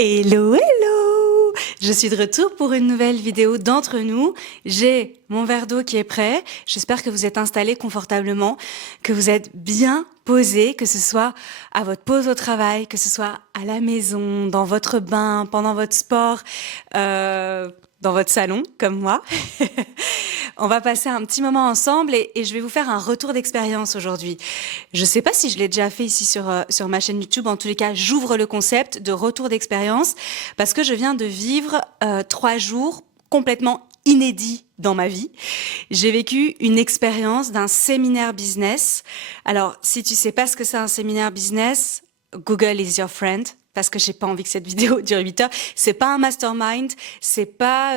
Hello, hello! Je suis de retour pour une nouvelle vidéo d'entre nous. J'ai mon verre d'eau qui est prêt. J'espère que vous êtes installés confortablement, que vous êtes bien posés, que ce soit à votre pause au travail, que ce soit à la maison, dans votre bain, pendant votre sport, dans votre salon, comme moi. On va passer un petit moment ensemble et je vais vous faire un retour d'expérience aujourd'hui. Je sais pas si je l'ai déjà fait ici sur ma chaîne YouTube. En tous les cas, j'ouvre le concept de retour d'expérience parce que je viens de vivre 3 jours complètement inédits dans ma vie. J'ai vécu une expérience d'un séminaire business. Alors, si tu sais pas ce que c'est un séminaire business, Google is your friend. Parce que j'ai pas envie que cette vidéo dure 8 heures. C'est pas un mastermind, c'est pas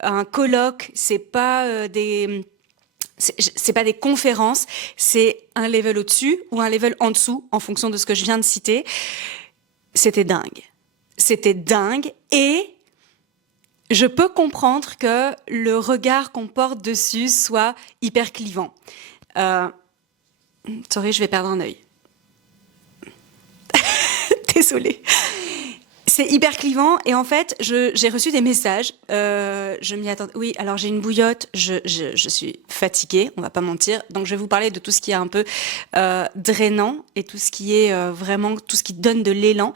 un colloque, c'est pas c'est pas des conférences, c'est un level au-dessus ou un level en dessous, en fonction de ce que je viens de citer. C'était dingue. C'était dingue et je peux comprendre que le regard qu'on porte dessus soit hyper clivant. Sorry, je vais perdre un œil. Désolée. C'est hyper clivant et en fait, j'ai reçu des messages. Je m'y attendais. Oui, alors j'ai une bouillotte. Je suis fatiguée, on va pas mentir. Donc je vais vous parler de tout ce qui est un peu drainant et tout ce qui est vraiment tout ce qui donne de l'élan.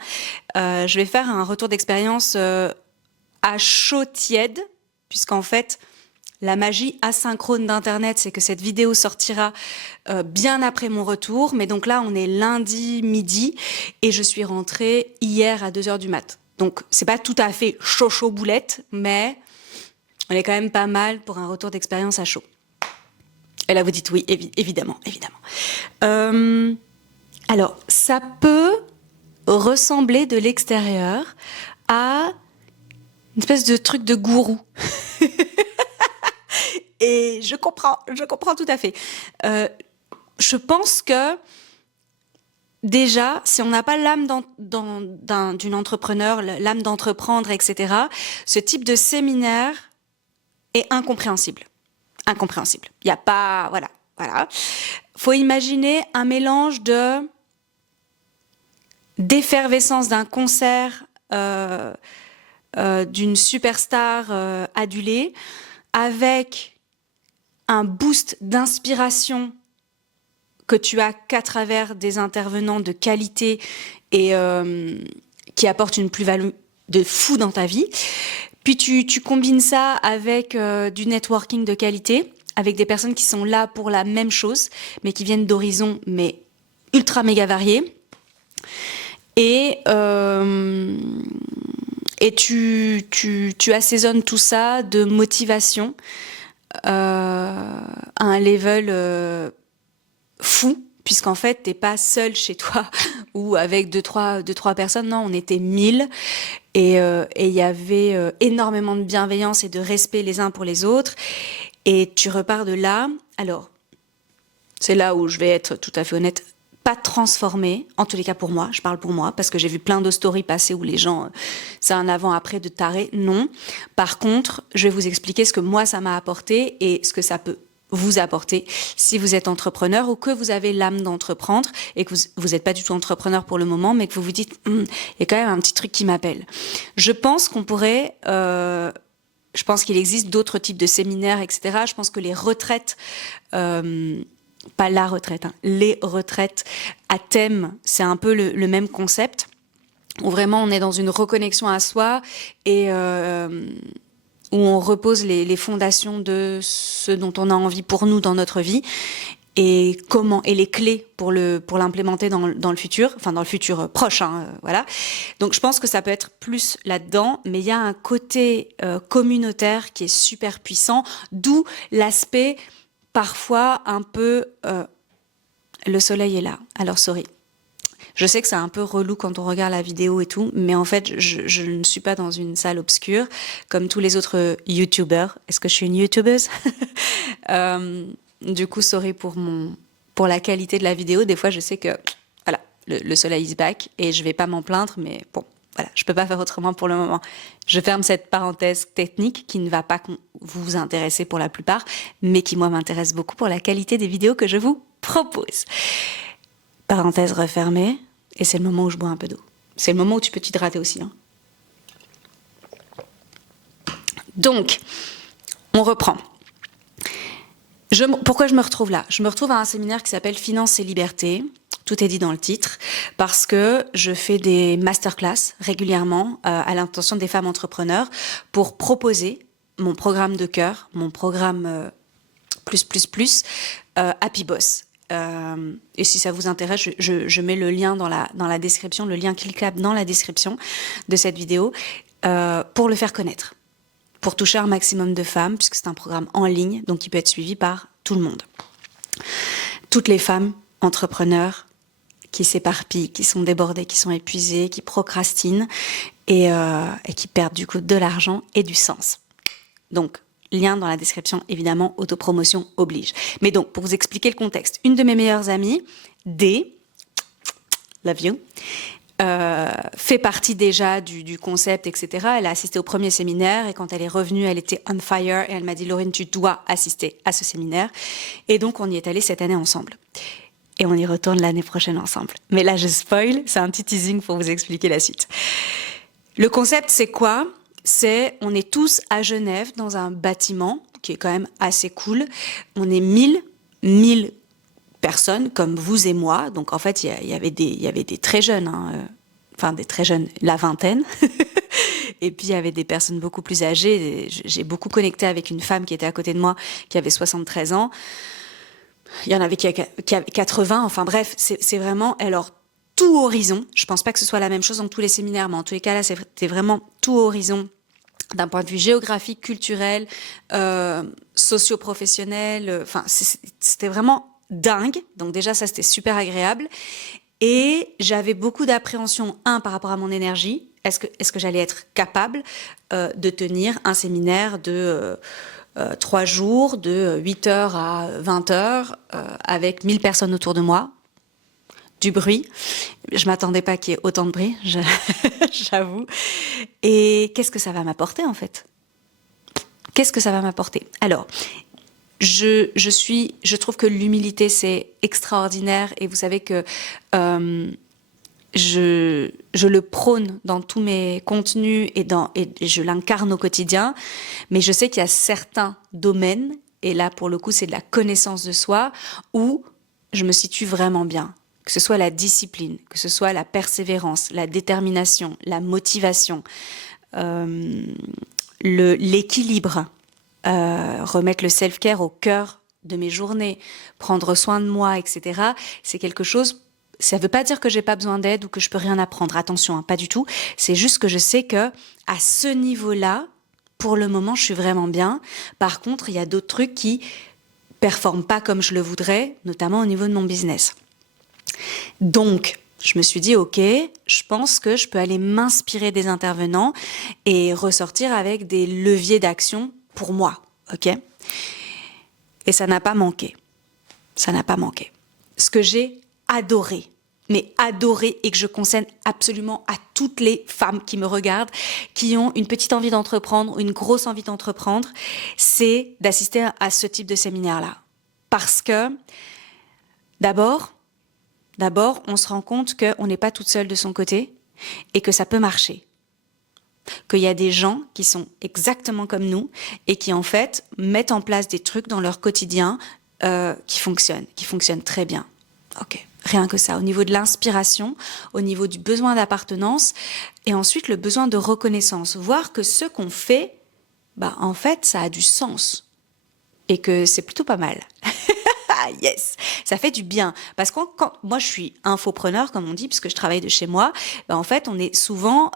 Je vais faire un retour d'expérience à chaud tiède, puisqu'en fait. La magie asynchrone d'Internet, c'est que cette vidéo sortira bien après mon retour. Mais donc là, on est lundi midi et je suis rentrée hier à 2h du mat. Donc, c'est pas tout à fait chaud boulette, mais on est quand même pas mal pour un retour d'expérience à chaud. Et là, vous dites oui, évidemment. Alors, ça peut ressembler de l'extérieur à une espèce de truc de gourou. Et je comprends tout à fait. Je pense que déjà, si on n'a pas l'âme d'une entrepreneur, l'âme d'entreprendre, etc., ce type de séminaire est incompréhensible. Incompréhensible. Il n'y a pas... Voilà. Faut imaginer un mélange d'effervescence d'un concert d'une superstar adulée avec un boost d'inspiration que tu as qu'à travers des intervenants de qualité et qui apportent une plus-value de fou dans ta vie. Puis tu combines ça avec du networking de qualité, avec des personnes qui sont là pour la même chose, mais qui viennent d'horizons mais ultra méga variés. Et tu assaisonnes tout ça de motivation à un level fou, puisqu'en fait, t'es pas seul chez toi ou avec deux, trois personnes. Non, on était 1000 et il y avait énormément de bienveillance et de respect les uns pour les autres. Et tu repars de là. Alors, c'est là où je vais être tout à fait honnête. Pas transformée, en tous les cas pour moi, je parle pour moi, parce que j'ai vu plein de stories passer où les gens, c'est un avant-après de taré, non. Par contre, je vais vous expliquer ce que moi ça m'a apporté et ce que ça peut vous apporter si vous êtes entrepreneur ou que vous avez l'âme d'entreprendre et que vous n'êtes pas du tout entrepreneur pour le moment, mais que vous vous dites, il y a quand même un petit truc qui m'appelle. Je pense qu'on pourrait... je pense qu'il existe d'autres types de séminaires, etc. Je pense que les retraites... pas la retraite, hein, les retraites à thème, c'est un peu le même concept, où vraiment on est dans une reconnexion à soi et où on repose les fondations de ce dont on a envie pour nous dans notre vie et comment et les clés pour l'implémenter dans le futur, enfin dans le futur proche, hein, voilà. Donc je pense que ça peut être plus là-dedans, mais il y a un côté communautaire qui est super puissant, d'où l'aspect parfois un peu le soleil est là, alors sorry. Je sais que c'est un peu relou quand on regarde la vidéo et tout, mais en fait, je ne suis pas dans une salle obscure comme tous les autres youtubeurs. Est-ce que je suis une youtubeuse? Du coup, sorry pour la qualité de la vidéo. Des fois, je sais que voilà, le soleil is back et je vais pas m'en plaindre, mais bon, voilà, je peux pas faire autrement pour le moment. Je ferme cette parenthèse technique qui ne va pas vous intéresser pour la plupart, mais qui, moi, m'intéresse beaucoup pour la qualité des vidéos que je vous propose. Parenthèse refermée, et c'est le moment où je bois un peu d'eau. C'est le moment où tu peux t'hydrater aussi, hein. Donc, on reprend. Pourquoi je me retrouve là? Je me retrouve à un séminaire qui s'appelle Finance et Liberté. Tout est dit dans le titre, parce que je fais des masterclass régulièrement à l'intention des femmes entrepreneurs pour proposer mon programme de cœur, mon programme Happy Boss. Et si ça vous intéresse, je mets le lien dans la description, le lien cliquable dans la description de cette vidéo pour le faire connaître, pour toucher un maximum de femmes, puisque c'est un programme en ligne, donc qui peut être suivi par tout le monde. Toutes les femmes entrepreneurs qui s'éparpillent, qui sont débordées, qui sont épuisées, qui procrastinent et qui perdent du coup de l'argent et du sens. Donc, lien dans la description, évidemment, autopromotion oblige. Mais donc, pour vous expliquer le contexte, une de mes meilleures amies, D, love you, fait partie déjà du concept, etc. Elle a assisté au premier séminaire et quand elle est revenue, elle était on fire et elle m'a dit « Laurine, tu dois assister à ce séminaire ». Et donc, on y est allé cette année ensemble. Et on y retourne l'année prochaine ensemble. Mais là, je spoil, c'est un petit teasing pour vous expliquer la suite. Le concept, c'est quoi ? On est tous à Genève dans un bâtiment qui est quand même assez cool. On est 1000 personnes comme vous et moi. Donc en fait, il y avait des très jeunes, enfin des très jeunes, la vingtaine. Et puis il y avait des personnes beaucoup plus âgées. J'ai beaucoup connecté avec une femme qui était à côté de moi, qui avait 73 ans. Il y en avait qui avaient 80. Enfin bref, c'est vraiment alors tout horizon. Je pense pas que ce soit la même chose dans tous les séminaires, mais en tous les cas là, c'était vraiment tout horizon. D'un point de vue géographique, culturel, socio-professionnel, enfin c'était vraiment dingue. Donc déjà ça c'était super agréable et j'avais beaucoup d'appréhension par rapport à mon énergie. Est-ce que j'allais être capable de tenir un séminaire de 3 jours, de 8h à 20h avec 1000 personnes autour de moi? Du bruit. Je m'attendais pas qu'il y ait autant de bruit, j'avoue. Et qu'est-ce que ça va m'apporter, en fait? Qu'est-ce que ça va m'apporter? Alors, je trouve que l'humilité, c'est extraordinaire. Et vous savez que je le prône dans tous mes contenus et je l'incarne au quotidien. Mais je sais qu'il y a certains domaines, et là, pour le coup, c'est de la connaissance de soi, où je me situe vraiment bien. Que ce soit la discipline, que ce soit la persévérance, la détermination, la motivation, l'équilibre, remettre le self-care au cœur de mes journées, prendre soin de moi, etc. C'est quelque chose, ça ne veut pas dire que j'ai pas besoin d'aide ou que je peux rien apprendre, attention, hein, pas du tout. C'est juste que je sais que à ce niveau-là, pour le moment, je suis vraiment bien. Par contre, il y a d'autres trucs qui performent pas comme je le voudrais, notamment au niveau de mon business. Donc, je me suis dit, ok, je pense que je peux aller m'inspirer des intervenants et ressortir avec des leviers d'action pour moi, ok? Et ça n'a pas manqué. Ça n'a pas manqué. Ce que j'ai adoré, mais adoré et que je conseille absolument à toutes les femmes qui me regardent, qui ont une petite envie d'entreprendre ou une grosse envie d'entreprendre, c'est d'assister à ce type de séminaire-là. Parce que, D'abord, on se rend compte qu'on n'est pas toute seule de son côté et que ça peut marcher. Qu'il y a des gens qui sont exactement comme nous et qui, en fait, mettent en place des trucs dans leur quotidien qui fonctionnent très bien. Ok, rien que ça. Au niveau de l'inspiration, au niveau du besoin d'appartenance et ensuite le besoin de reconnaissance. Voir que ce qu'on fait, en fait, ça a du sens et que c'est plutôt pas mal. Ah yes, ça fait du bien. Parce que quand moi je suis infopreneur, comme on dit, puisque je travaille de chez moi, en fait on est souvent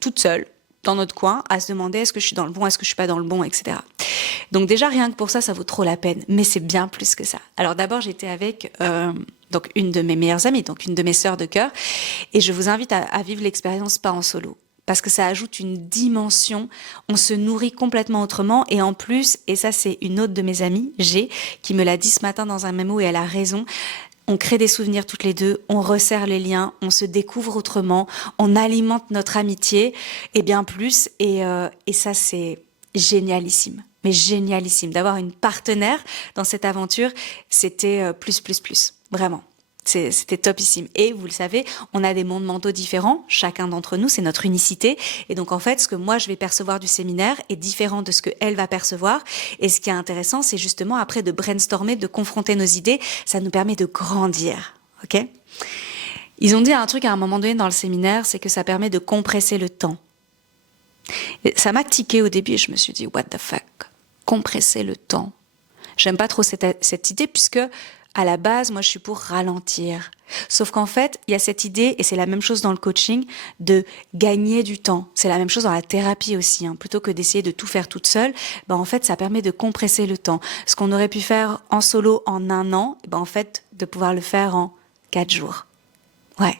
toute seule dans notre coin à se demander est-ce que je suis dans le bon, est-ce que je suis pas dans le bon, etc. Donc déjà rien que pour ça, ça vaut trop la peine. Mais c'est bien plus que ça. Alors d'abord j'étais avec donc une de mes meilleures amies, donc une de mes sœurs de cœur, et je vous invite à vivre l'expérience pas en solo. Parce que ça ajoute une dimension, on se nourrit complètement autrement et en plus, et ça c'est une autre de mes amies, G, qui me l'a dit ce matin dans un mémo et elle a raison, on crée des souvenirs toutes les deux, on resserre les liens, on se découvre autrement, on alimente notre amitié et bien plus et ça c'est génialissime, mais génialissime d'avoir une partenaire dans cette aventure, c'était plus, vraiment. C'était topissime. Et vous le savez, on a des mondes mentaux différents, chacun d'entre nous, c'est notre unicité. Et donc en fait, ce que moi je vais percevoir du séminaire est différent de ce que elle va percevoir. Et ce qui est intéressant, c'est justement après de brainstormer, de confronter nos idées. Ça nous permet de grandir. Ok ? Ils ont dit un truc à un moment donné dans le séminaire, c'est que ça permet de compresser le temps. Et ça m'a tiqué au début et je me suis dit, what the fuck ? Compresser le temps. J'aime pas trop cette idée puisque à la base, moi, je suis pour ralentir. Sauf qu'en fait, il y a cette idée, et c'est la même chose dans le coaching, de gagner du temps. C'est la même chose dans la thérapie aussi. Plutôt que d'essayer de tout faire toute seule, en fait, ça permet de compresser le temps. Ce qu'on aurait pu faire en solo en 1 an, en fait, de pouvoir le faire en 4 jours. Ouais.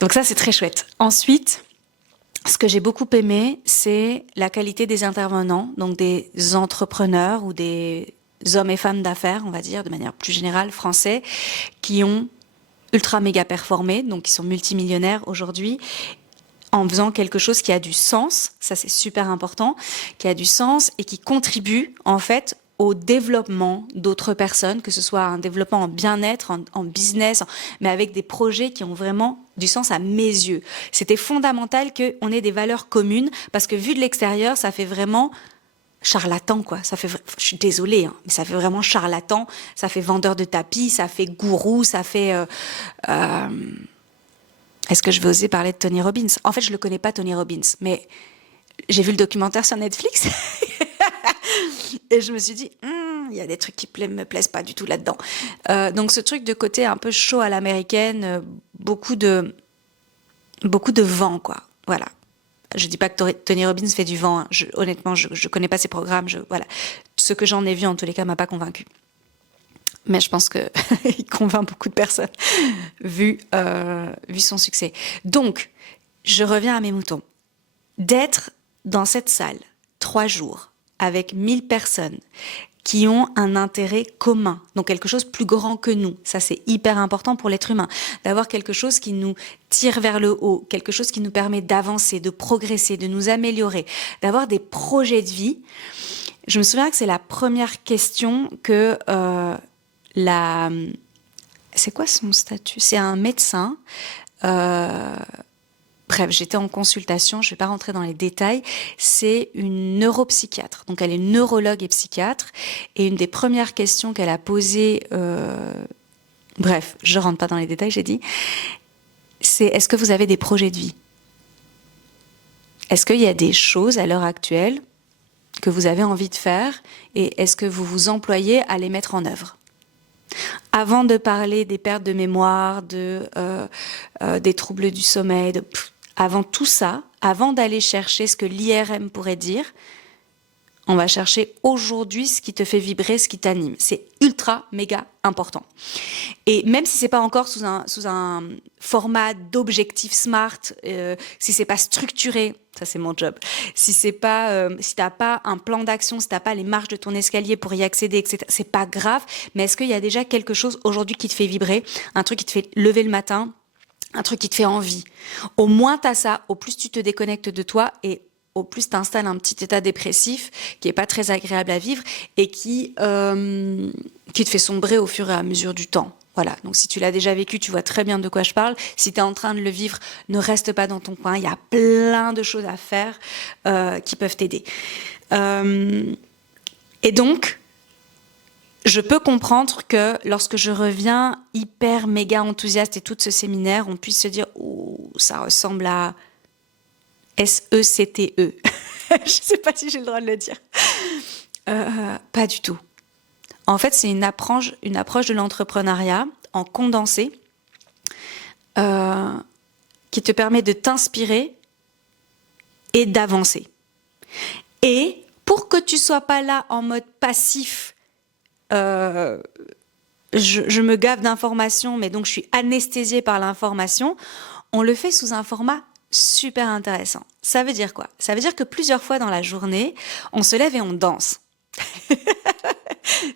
Donc ça, c'est très chouette. Ensuite, ce que j'ai beaucoup aimé, c'est la qualité des intervenants, donc des entrepreneurs ou des hommes et femmes d'affaires, on va dire, de manière plus générale, français, qui ont ultra méga performé, donc qui sont multimillionnaires aujourd'hui, en faisant quelque chose qui a du sens, ça c'est super important, qui a du sens et qui contribue en fait au développement d'autres personnes, que ce soit un développement en bien-être, en business, mais avec des projets qui ont vraiment du sens à mes yeux. C'était fondamental qu'on ait des valeurs communes, parce que vu de l'extérieur, ça fait vraiment charlatan, quoi. Ça fait, je suis désolée, mais ça fait vraiment charlatan, ça fait vendeur de tapis, ça fait gourou, ça fait... Est-ce que je vais oser parler de Tony Robbins ? En fait, je le connais pas, Tony Robbins, mais j'ai vu le documentaire sur Netflix et je me suis dit, il y a des trucs qui me plaisent pas du tout là-dedans. Donc ce truc de côté un peu chaud à l'américaine, beaucoup de vent, quoi. Voilà. Je dis pas que Tony Robbins fait du vent. Honnêtement, je connais pas ses programmes. Voilà. Ce que j'en ai vu, en tous les cas, m'a pas convaincu. Mais je pense que il convainc beaucoup de personnes, vu son succès. Donc, je reviens à mes moutons. D'être dans cette salle 3 jours avec 1000 personnes qui ont un intérêt commun, donc quelque chose de plus grand que nous. Ça, c'est hyper important pour l'être humain, d'avoir quelque chose qui nous tire vers le haut, quelque chose qui nous permet d'avancer, de progresser, de nous améliorer, d'avoir des projets de vie. Je me souviens que c'est la première question que c'est quoi son statut ? C'est un médecin. Bref, j'étais en consultation, je ne vais pas rentrer dans les détails. C'est une neuropsychiatre, donc elle est neurologue et psychiatre. Et une des premières questions qu'elle a posées, bref, je ne rentre pas dans les détails, j'ai dit, c'est: est-ce que vous avez des projets de vie ? Est-ce qu'il y a des choses à l'heure actuelle que vous avez envie de faire et est-ce que vous vous employez à les mettre en œuvre ? Avant de parler des pertes de mémoire, des troubles du sommeil, avant tout ça, avant d'aller chercher ce que l'IRM pourrait dire, on va chercher aujourd'hui ce qui te fait vibrer, ce qui t'anime. C'est ultra, méga important. Et même si c'est pas encore sous un format d'objectif SMART, si c'est pas structuré, ça c'est mon job. Si c'est pas, si t'as pas un plan d'action, si t'as pas les marches de ton escalier pour y accéder, etc. C'est pas grave. Mais est-ce qu'il y a déjà quelque chose aujourd'hui qui te fait vibrer, un truc qui te fait lever le matin, un truc qui te fait envie. Au moins t'as ça, au plus tu te déconnectes de toi et au plus t'installes un petit état dépressif qui est pas très agréable à vivre et qui te fait sombrer au fur et à mesure du temps. Voilà, donc si tu l'as déjà vécu, tu vois très bien de quoi je parle. Si tu es en train de le vivre, ne reste pas dans ton coin. Il y a plein de choses à faire qui peuvent t'aider. Et donc, je peux comprendre que lorsque je reviens hyper méga enthousiaste et tout de ce séminaire, on puisse se dire « Oh, ça ressemble à SECTE ». Je ne sais pas si j'ai le droit de le dire. Pas du tout. En fait, c'est une approche de l'entrepreneuriat en condensé qui te permet de t'inspirer et d'avancer. Et pour que tu sois pas là en mode passif, je me gave d'informations, mais donc je suis anesthésiée par l'information, on le fait sous un format super intéressant. Ça veut dire quoi ? Ça veut dire que plusieurs fois dans la journée, on se lève et on danse.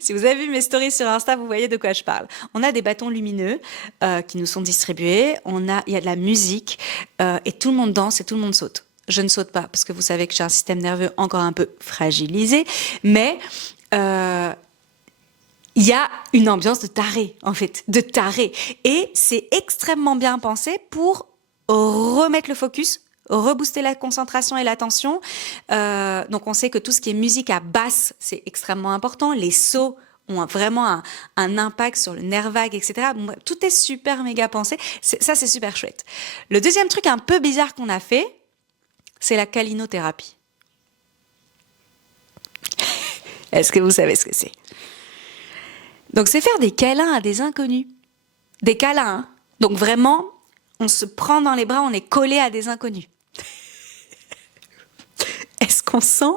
Si vous avez vu mes stories sur Insta, vous voyez de quoi je parle. On a des bâtons lumineux qui nous sont distribués, il y a de la musique et tout le monde danse et tout le monde saute. Je ne saute pas parce que vous savez que j'ai un système nerveux encore un peu fragilisé, mais il y a une ambiance de taré, en fait, de taré. Et c'est extrêmement bien pensé pour remettre le focus, rebooster la concentration et l'attention. Donc on sait que tout ce qui est musique à basse, c'est extrêmement important. Les sauts ont vraiment un impact sur le nerf vague, etc. Bon, tout est super méga pensé. Ça, c'est super chouette. Le deuxième truc un peu bizarre qu'on a fait, c'est la calinothérapie. Est-ce que vous savez ce que c'est? Donc c'est faire des câlins à des inconnus. Des câlins, hein. Donc vraiment, on se prend dans les bras, on est collé à des inconnus. Est-ce qu'on sent...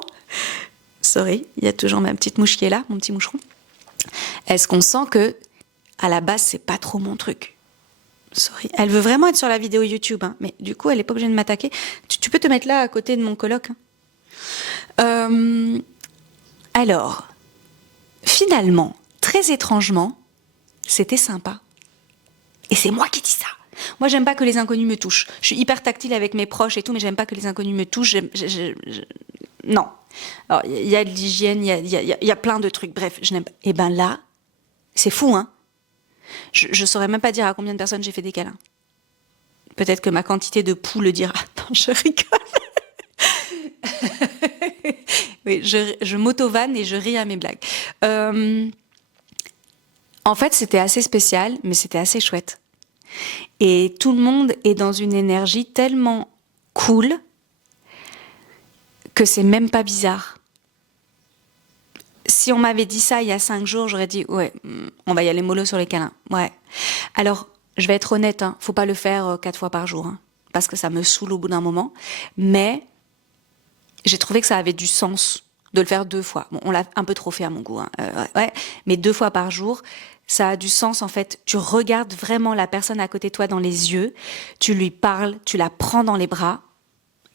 Sorry, il y a toujours ma petite mouche qui est là, mon petit moucheron. Est-ce qu'on sent que, à la base, c'est pas trop mon truc? Sorry. Elle veut vraiment être sur la vidéo YouTube, hein, mais du coup, elle est pas obligée de m'attaquer. Tu peux te mettre là, à côté de mon coloc. Hein. Alors, finalement, très étrangement, c'était sympa. Et c'est moi qui dis ça. Moi, j'aime pas que les inconnus me touchent. Je suis hyper tactile avec mes proches et tout, mais j'aime pas que les inconnus me touchent. Non. Alors, il y a de l'hygiène, il y a plein de trucs. Bref, je n'aime pas. Et ben là, c'est fou, hein. Je saurais même pas dire à combien de personnes j'ai fait des câlins. Peut-être que ma quantité de poux le dira. Non, je rigole. Oui, je m'auto-vanne et je ris à mes blagues. En fait, c'était assez spécial, mais c'était assez chouette. Et tout le monde est dans une énergie tellement cool que c'est même pas bizarre. Si on m'avait dit ça il y a 5 jours, j'aurais dit ouais, on va y aller mollo sur les câlins. Ouais. Alors, je vais être honnête, hein, faut pas le faire 4 fois par jour, hein, parce que ça me saoule au bout d'un moment. Mais j'ai trouvé que ça avait du sens de le faire 2 fois. Bon, on l'a un peu trop fait à mon goût, hein, ouais, mais 2 fois par jour, ça a du sens en fait. Tu regardes vraiment la personne à côté de toi dans les yeux, tu lui parles, tu la prends dans les bras,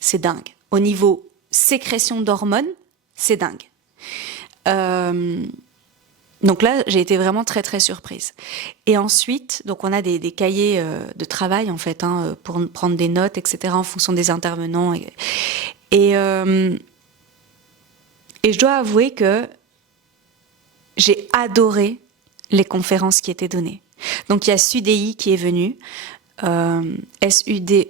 c'est dingue. Au niveau sécrétion d'hormones, c'est dingue. Donc là, j'ai été vraiment très très surprise. Et ensuite, donc on a des cahiers de travail en fait, hein, pour prendre des notes, etc. en fonction des intervenants. Et je dois avouer que j'ai adoré les conférences qui étaient données. Donc il y a Sudey qui est venu, Sudey.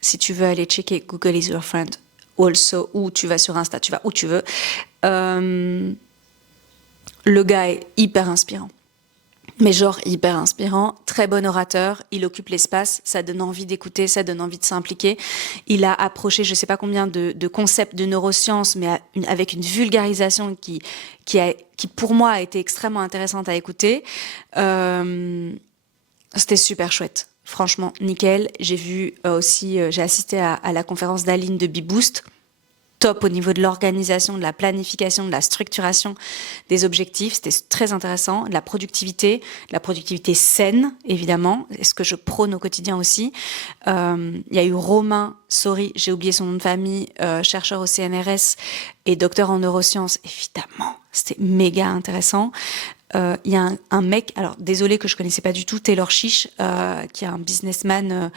Si tu veux aller checker Google is your friend. Also, ou tu vas sur Insta, tu vas où tu veux. Le gars est hyper inspirant. Mais genre hyper inspirant, très bon orateur, il occupe l'espace, ça donne envie d'écouter, ça donne envie de s'impliquer. Il a approché je sais pas combien de concepts de neurosciences, mais avec une vulgarisation qui pour moi a été extrêmement intéressante à écouter. C'était super chouette, franchement nickel. J'ai vu aussi, j'ai assisté à la conférence d'Aline de BeBoost. Top au niveau de l'organisation, de la planification, de la structuration des objectifs. C'était très intéressant. De la productivité saine, évidemment. C'est ce que je prône au quotidien aussi. Il y a eu Romain, sorry, j'ai oublié son nom de famille, chercheur au CNRS et docteur en neurosciences, évidemment. C'était méga intéressant. Il y a un mec, alors désolé que je connaissais pas du tout, Taylor Chiche, qui est un businessman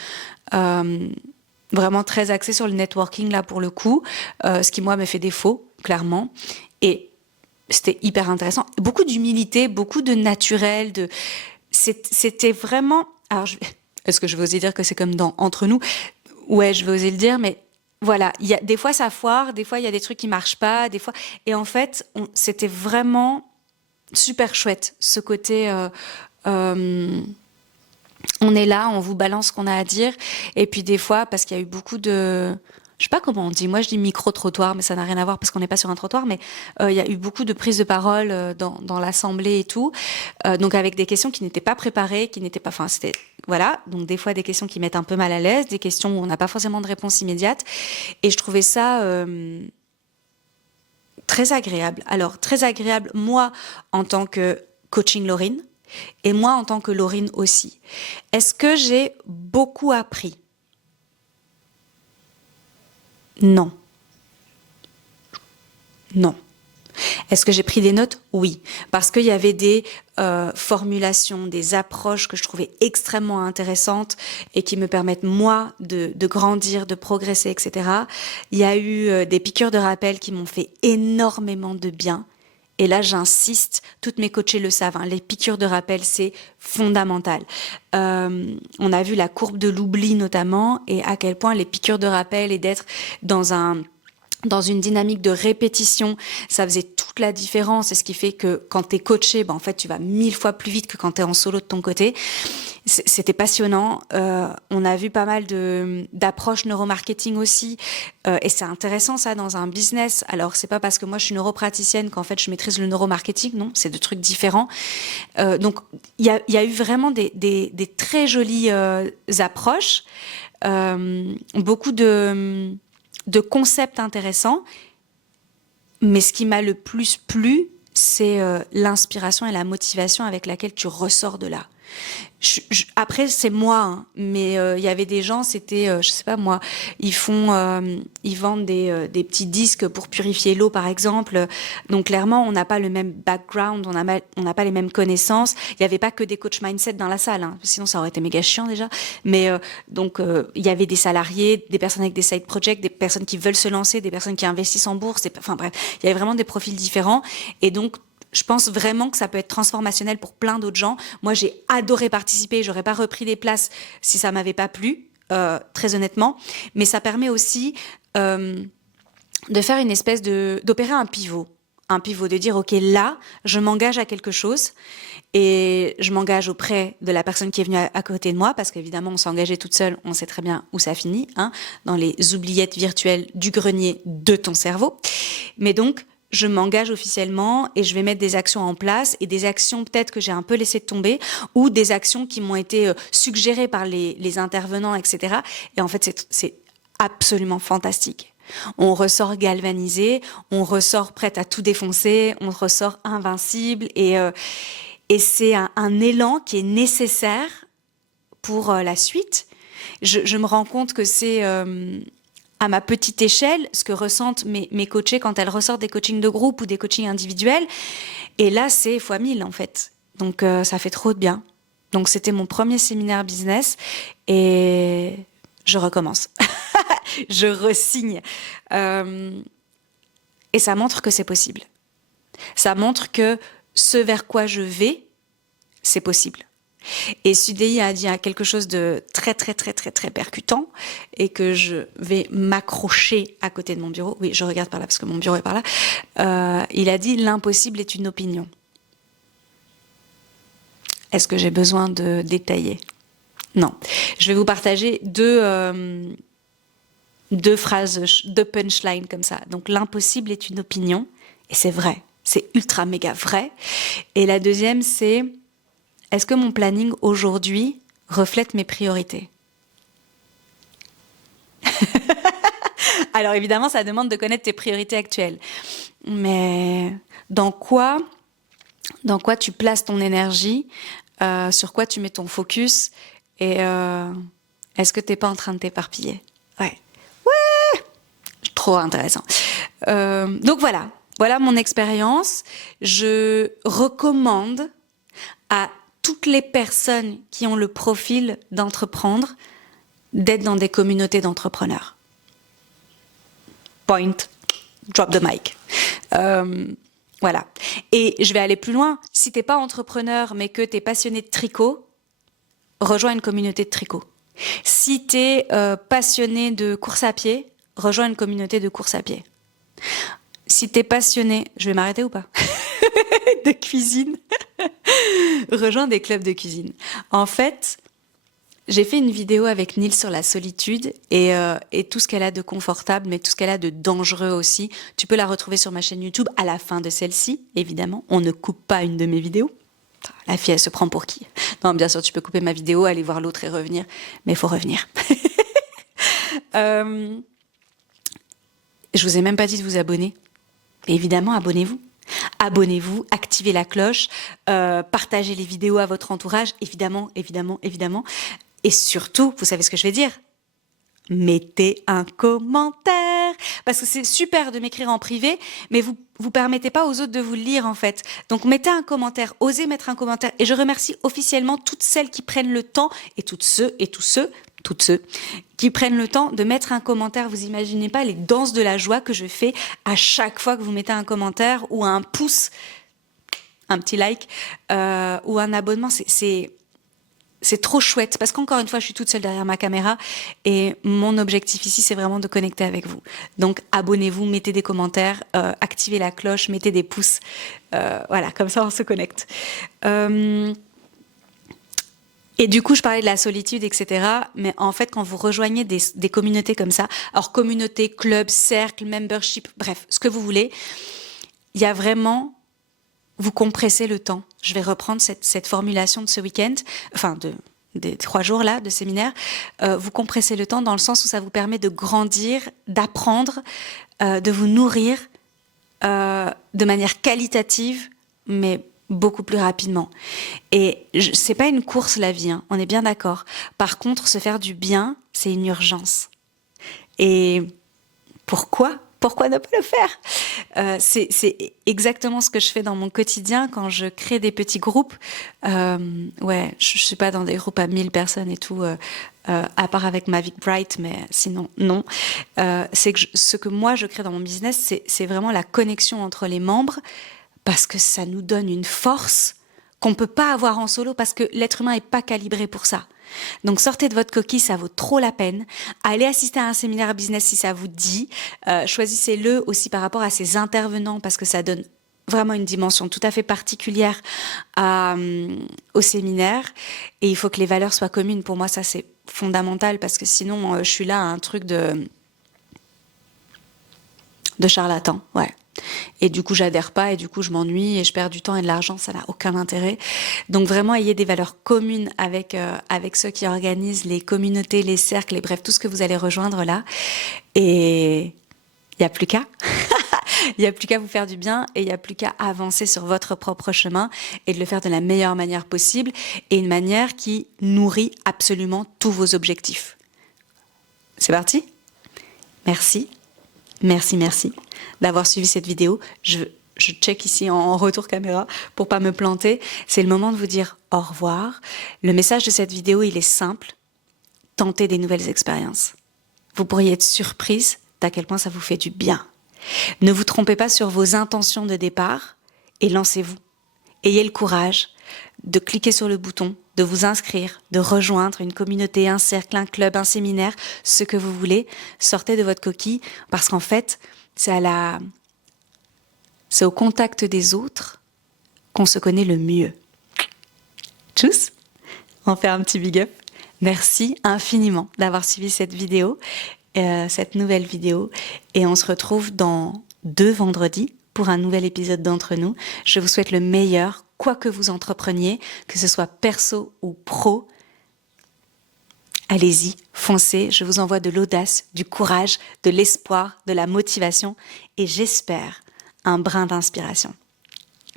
vraiment très axé sur le networking là pour le coup, ce qui moi me fait défaut clairement, et c'était hyper intéressant, beaucoup d'humilité, beaucoup de naturel, c'était vraiment, alors est-ce que je vais oser dire que c'est comme dans Entre nous? Ouais, je vais oser le dire, mais voilà, il y a des fois ça foire, des fois il y a des trucs qui marchent pas, des fois, et en fait c'était vraiment super chouette ce côté on est là, on vous balance ce qu'on a à dire. Et puis des fois, parce qu'il y a eu beaucoup de... Je sais pas comment on dit. Moi, je dis micro-trottoir, mais ça n'a rien à voir parce qu'on n'est pas sur un trottoir. Mais il y a eu beaucoup de prises de parole dans l'assemblée et tout. Donc avec des questions qui n'étaient pas préparées, qui n'étaient pas... Enfin, c'était... Voilà. Donc des fois, des questions qui mettent un peu mal à l'aise, des questions où on n'a pas forcément de réponse immédiate. Et je trouvais ça... très agréable. Alors, très agréable, moi, en tant que coaching Laurine, et moi en tant que Laurine aussi. Est-ce que j'ai beaucoup appris? Non. Non. Est-ce que j'ai pris des notes? Oui. Parce qu'il y avait des formulations, des approches que je trouvais extrêmement intéressantes et qui me permettent, moi, de grandir, de progresser, etc. Il y a eu des piqûres de rappel qui m'ont fait énormément de bien. Et là, j'insiste, toutes mes coachées le savent, hein, les piqûres de rappel, c'est fondamental. On a vu la courbe de l'oubli notamment, et à quel point les piqûres de rappel et d'être dans une dynamique de répétition, ça faisait toute la différence. C'est ce qui fait que quand t'es coaché, en fait, tu vas 1000 fois plus vite que quand t'es en solo de ton côté. C'était passionnant. On a vu pas mal d'approches neuromarketing aussi. Et c'est intéressant, ça, dans un business. Alors, c'est pas parce que moi, je suis neuropraticienne qu'en fait, je maîtrise le neuromarketing. Non, c'est deux trucs différents. Donc, il y a eu vraiment des très jolies approches. Beaucoup de concepts intéressants, mais ce qui m'a le plus plu, c'est l'inspiration et la motivation avec laquelle tu ressors de là. Après, c'est moi, hein, mais il y avait des gens, c'était, je sais pas moi, ils vendent des petits disques pour purifier l'eau, par exemple. Donc clairement, on n'a pas le même background, on n'a pas les mêmes connaissances. Il y avait pas que des coach mindset dans la salle, hein, sinon ça aurait été méga chiant déjà. Mais donc il y avait des salariés, des personnes avec des side projects, des personnes qui veulent se lancer, des personnes qui investissent en bourse. Enfin bref, il y avait vraiment des profils différents. Et donc je pense vraiment que ça peut être transformationnel pour plein d'autres gens. Moi, j'ai adoré participer. J'aurais pas repris les places si ça m'avait pas plu, très honnêtement. Mais ça permet aussi de faire une espèce d'opérer un pivot. Un pivot, de dire, OK, là, je m'engage à quelque chose et je m'engage auprès de la personne qui est venue à côté de moi, parce qu'évidemment, on s'est engagé toute seule, on sait très bien où ça finit, hein, dans les oubliettes virtuelles du grenier de ton cerveau. Mais donc, je m'engage officiellement et je vais mettre des actions en place, et des actions peut-être que j'ai un peu laissé tomber, ou des actions qui m'ont été suggérées par les intervenants, etc. Et en fait, c'est absolument fantastique. On ressort galvanisé, on ressort prête à tout défoncer, on ressort invincible, et c'est un élan qui est nécessaire pour la suite. Je me rends compte que c'est à ma petite échelle ce que ressentent mes coachés quand elles ressortent des coachings de groupe ou des coachings individuels. Et là, c'est fois 1000 en fait. Donc ça fait trop de bien. Donc c'était mon premier séminaire business et je recommence. Je resigne. Et ça montre que c'est possible. Ça montre que ce vers quoi je vais, c'est possible. Et Sudei a dit quelque chose de très très très très très percutant, et que je vais m'accrocher à côté de mon bureau. Oui, je regarde par là parce que mon bureau est par là. Il a dit: l'impossible est une opinion. Est-ce que j'ai besoin de détailler? Non. Je vais vous partager deux phrases, deux punchlines comme ça. Donc l'impossible est une opinion, et c'est vrai, c'est ultra méga vrai. Et la deuxième, c'est: est-ce que mon planning aujourd'hui reflète mes priorités? Alors évidemment, ça demande de connaître tes priorités actuelles. Mais dans quoi tu places ton énergie, sur quoi tu mets ton focus, et est-ce que t'es pas en train de t'éparpiller? Ouais, trop intéressant. Donc voilà mon expérience. Je recommande à toutes les personnes qui ont le profil d'entreprendre d'être dans des communautés d'entrepreneurs. Point. Drop the mic. Voilà. Et je vais aller plus loin. Si t'es pas entrepreneur mais que t'es passionné de tricot, rejoins une communauté de tricot. Si t'es passionné de course à pied, rejoins une communauté de course à pied. Si t'es passionné, je vais m'arrêter ou pas? De cuisine, rejoins des clubs de cuisine. En fait, j'ai fait une vidéo avec Nils sur la solitude, et tout ce qu'elle a de confortable, mais tout ce qu'elle a de dangereux aussi. Tu peux la retrouver sur ma chaîne YouTube à la fin de celle-ci, évidemment. On ne coupe pas une de mes vidéos. La fille, elle se prend pour qui? Non, bien sûr, tu peux couper ma vidéo, aller voir l'autre et revenir, mais il faut revenir. Je vous ai même pas dit de vous abonner. Mais évidemment, abonnez-vous. Abonnez-vous, activez la cloche, partagez les vidéos à votre entourage, évidemment. Et surtout, vous savez ce que je vais dire? Mettez un commentaire, parce que c'est super de m'écrire en privé, mais vous permettez pas aux autres de vous le lire en fait. Donc mettez un commentaire, osez mettre un commentaire, et je remercie officiellement toutes celles qui prennent le temps, et toutes ceux et tous ceux toutes ceux qui prennent le temps de mettre un commentaire. Vous imaginez pas les danses de la joie que je fais à chaque fois que vous mettez un commentaire ou un pouce, un petit like ou un abonnement. C'est trop chouette parce qu'encore une fois, je suis toute seule derrière ma caméra et mon objectif ici, c'est vraiment de connecter avec vous. Donc, abonnez-vous, mettez des commentaires, activez la cloche, mettez des pouces. Voilà, comme ça, on se connecte. Et du coup, je parlais de la solitude, etc. Mais en fait, quand vous rejoignez des communautés comme ça, alors communauté, club, cercle, membership, bref, ce que vous voulez, il y a vraiment... Vous compressez le temps. Je vais reprendre cette formulation de ce week-end, enfin des 3 jours là de séminaire. Vous compressez le temps dans le sens où ça vous permet de grandir, d'apprendre, de vous nourrir de manière qualitative, mais beaucoup plus rapidement. Et c'est pas une course la vie, hein, on est bien d'accord. Par contre, se faire du bien, c'est une urgence. Et pourquoi ne pas le faire? C'est exactement ce que je fais dans mon quotidien quand je crée des petits groupes. Ouais, je suis pas dans des groupes à 1000 personnes et tout, à part avec Mavic Bright, mais sinon, non. C'est que ce que moi je crée dans mon business, c'est vraiment la connexion entre les membres parce que ça nous donne une force qu'on peut pas avoir en solo parce que l'être humain est pas calibré pour ça. Donc sortez de votre coquille, ça vaut trop la peine. Allez assister à un séminaire business si ça vous dit. Choisissez-le aussi par rapport à ses intervenants parce que ça donne vraiment une dimension tout à fait particulière au séminaire. Et il faut que les valeurs soient communes. Pour moi, ça c'est fondamental parce que sinon, je suis là à un truc de charlatan, ouais. Et du coup, j'adhère pas et du coup, je m'ennuie et je perds du temps et de l'argent, ça n'a aucun intérêt. Donc vraiment, ayez des valeurs communes avec ceux qui organisent les communautés, les cercles et bref, tout ce que vous allez rejoindre là. Et il n'y a plus qu'à. Il n'y a plus qu'à vous faire du bien et il n'y a plus qu'à avancer sur votre propre chemin et de le faire de la meilleure manière possible et une manière qui nourrit absolument tous vos objectifs. C'est parti ? Merci. Merci d'avoir suivi cette vidéo. Je check ici en retour caméra pour pas me planter. C'est le moment de vous dire au revoir. Le message de cette vidéo, il est simple. Tentez des nouvelles expériences. Vous pourriez être surprise d'à quel point ça vous fait du bien. Ne vous trompez pas sur vos intentions de départ et lancez-vous. Ayez le courage de cliquer sur le bouton, de vous inscrire, de rejoindre une communauté, un cercle, un club, un séminaire, ce que vous voulez. Sortez de votre coquille parce qu'en fait, c'est au contact des autres qu'on se connaît le mieux. Tchuss! On fait un petit big up. Merci infiniment d'avoir suivi cette vidéo, cette nouvelle vidéo. Et on se retrouve dans 2 vendredis pour un nouvel épisode d'Entre nous. Je vous souhaite le meilleur, quoi que vous entrepreniez, que ce soit perso ou pro. Allez-y, foncez, je vous envoie de l'audace, du courage, de l'espoir, de la motivation et j'espère un brin d'inspiration.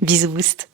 Bisous boost.